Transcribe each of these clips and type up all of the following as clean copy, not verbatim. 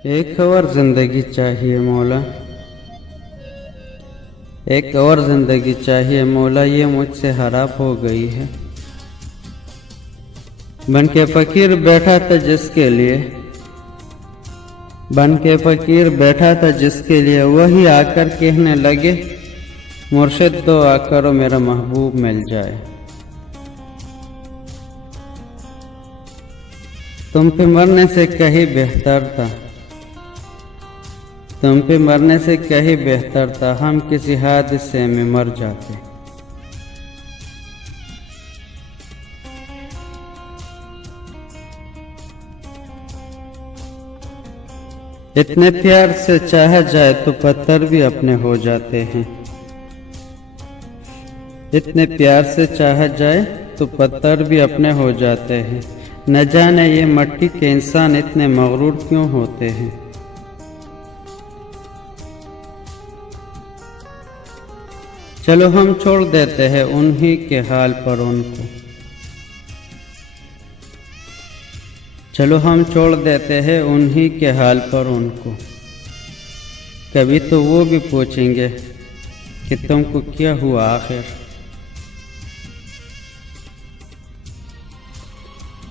एक और जिंदगी चाहिए मौला, एक और जिंदगी चाहिए मौला, ये मुझसे हराब हो गई है। बन के फकीर बैठा था जिसके लिए, बन के फकीर बैठा था जिसके लिए, वही आकर कहने लगे मुर्शिद दो आकर मेरा महबूब मिल जाए। तुम पे मरने से कहीं बेहतर था, तुम पे मरने से कहीं बेहतर था, हम किसी हादसे में मर जाते। इतने प्यार से चाहा जाए तो पत्थर भी अपने हो जाते हैं, इतने प्यार से चाहा जाए तो पत्थर भी अपने हो जाते हैं। न जाने ये मट्टी के इंसान इतने मगरूर क्यों होते हैं। चलो हम छोड़ देते हैं उन्हीं के हाल पर उनको, चलो हम छोड़ देते हैं उन्हीं के हाल पर उनको। कभी तो वो भी पूछेंगे कि तुमको क्या हुआ आखिर।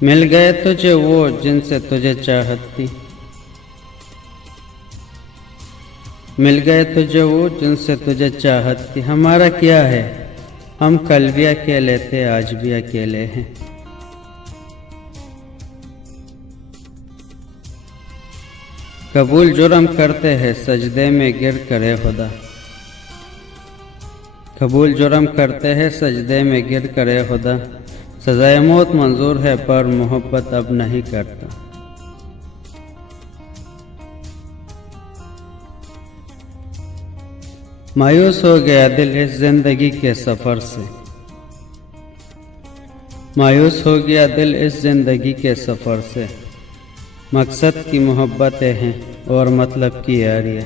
मिल गए तुझे वो जिनसे तुझे चाहत थी, मिल गए तुझे वो जिनसे तुझे चाहत थी। हमारा क्या है, हम कल भी अकेले थे, आज भी अकेले हैं। कबूल जुर्म करते हैं सजदे में गिर करे खुदा, कबूल जुर्म करते हैं सजदे में गिर करे खुदा। सजाए मौत मंजूर है पर मोहब्बत अब नहीं करता। मायूस हो गया दिल इस जिंदगी के सफर से, मायूस हो गया दिल इस जिंदगी के सफर से। मकसद की मोहब्बतें हैं और मतलब की यारियां।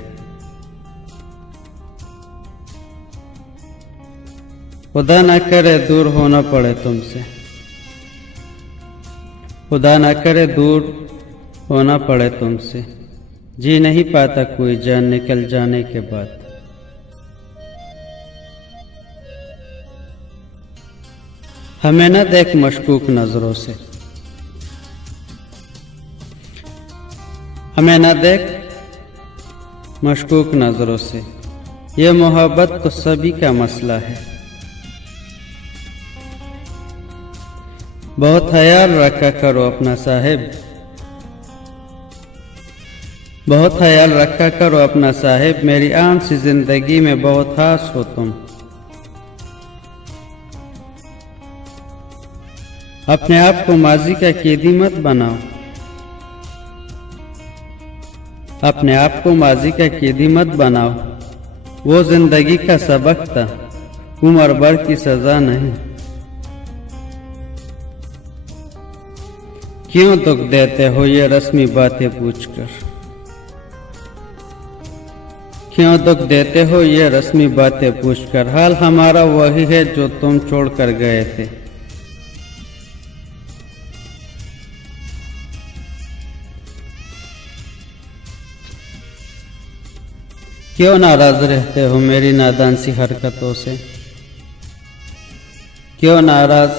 खुदा न करे दूर होना पड़े तुमसे, खुदा न करे दूर होना पड़े तुमसे। जी नहीं पाता कोई जान निकल जाने के बाद। हमें न देख मशकूक नजरों से, हमें न देख मशकूक नजरों से। ये मोहब्बत तो सभी का मसला है। बहुत ख्याल रखा करो अपना साहिब, बहुत ख्याल रखा करो अपना साहिब। मेरी आम सी जिंदगी में बहुत खास हो तुम। अपने आप को माजी का कैदी मत बनाओ, अपने आप को माजी का कैदी मत बनाओ। वो जिंदगी का सबक था, उम्र भर की सजा नहीं। क्यों दुख देते हो ये रस्मी बातें पूछकर, क्यों दुख देते हो ये रस्मी बातें पूछकर। हाल हमारा वही है जो तुम छोड़ कर गए थे। क्यों नाराज रहते हो मेरी नादान सी हरकतों से, क्यों नाराज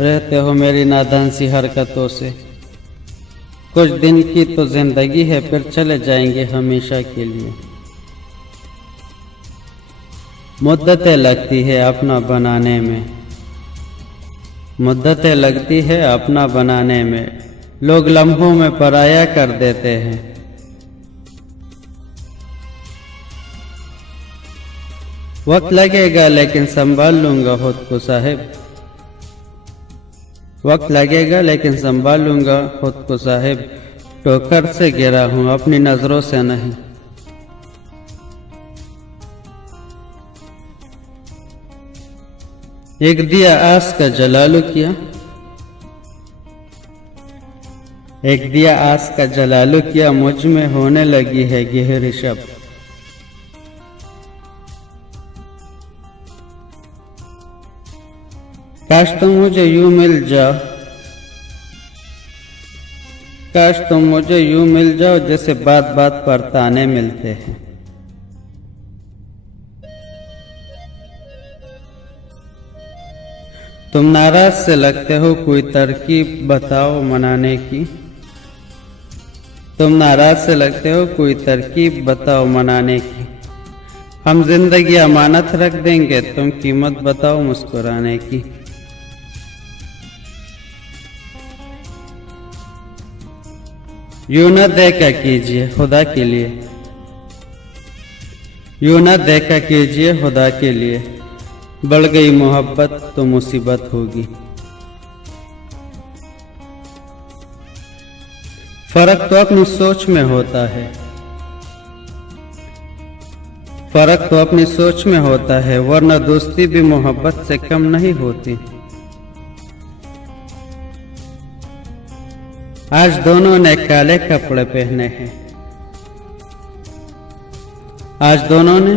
रहते हो मेरी नादान सी हरकतों से। कुछ दिन की तो जिंदगी है, फिर चले जाएंगे हमेशा के लिए। मुद्दतें लगती है अपना बनाने में, मुद्दतें लगती है अपना बनाने में। लोग लम्हों में पराया कर देते हैं। वक्त लगेगा लेकिन संभाल लूंगा खुद को साहिब, वक्त लगेगा लेकिन संभाल लूंगा खुद को साहिब। ठोकर से गिरा हूं अपनी नजरों से नहीं। एक दिया आस का जलालू किया, एक दिया आस का जलालू किया। मुझ में होने लगी है गहरी शब। काश तुम मुझे यूं मिल जाओ, काश तुम मुझे यूं मिल जाओ जैसे बात बात पर ताने मिलते हैं। तुम नाराज से लगते हो, कोई तरकीब बताओ मनाने की। तुम नाराज से लगते हो, कोई तरकीब बताओ मनाने की। हम जिंदगी अमानत रख देंगे, तुम कीमत बताओ मुस्कुराने की। यूं न देखा कीजिए खुदा के लिए, यूं न देखा कीजिए खुदा के लिए, बढ़ गई मोहब्बत तो मुसीबत होगी। फर्क तो अपनी सोच में होता है, फर्क तो अपनी सोच में होता है, वरना दोस्ती भी मोहब्बत से कम नहीं होती। आज दोनों ने काले कपड़े पहने हैं, आज दोनों ने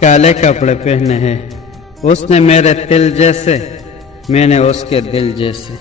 काले कपड़े पहने हैं। उसने मेरे दिल जैसे, मैंने उसके दिल जैसे।